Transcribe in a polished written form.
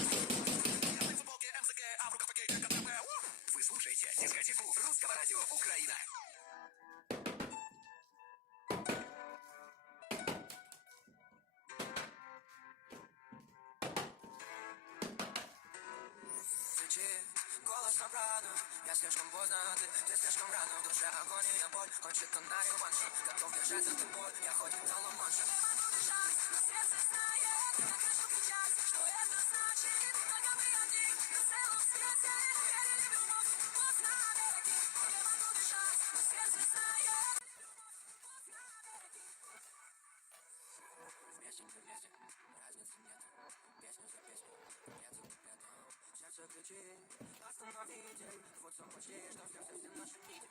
Я в футболке МЗГ, а в руках пакетик КТП. Вы слушаете дискотеку русского радио «Украина». Голос собрано, я слишком поздно, ты слишком рано. В душе агония, боль, хочет на реванш. Готов бежать за тобой, я хоть и дала манша. Не могу дышать, но сердце знает. Я хочу кричать, что это значит. Только мы один на целом свете. Верили в любовь, любовь на береги. Не могу дышать, но сердце знает. Любовь на береги. Вместе, разницы нет. Песню за песней, нет за куплетом. Сердце кричит, остановите. Вот сам почти, что все наши нити.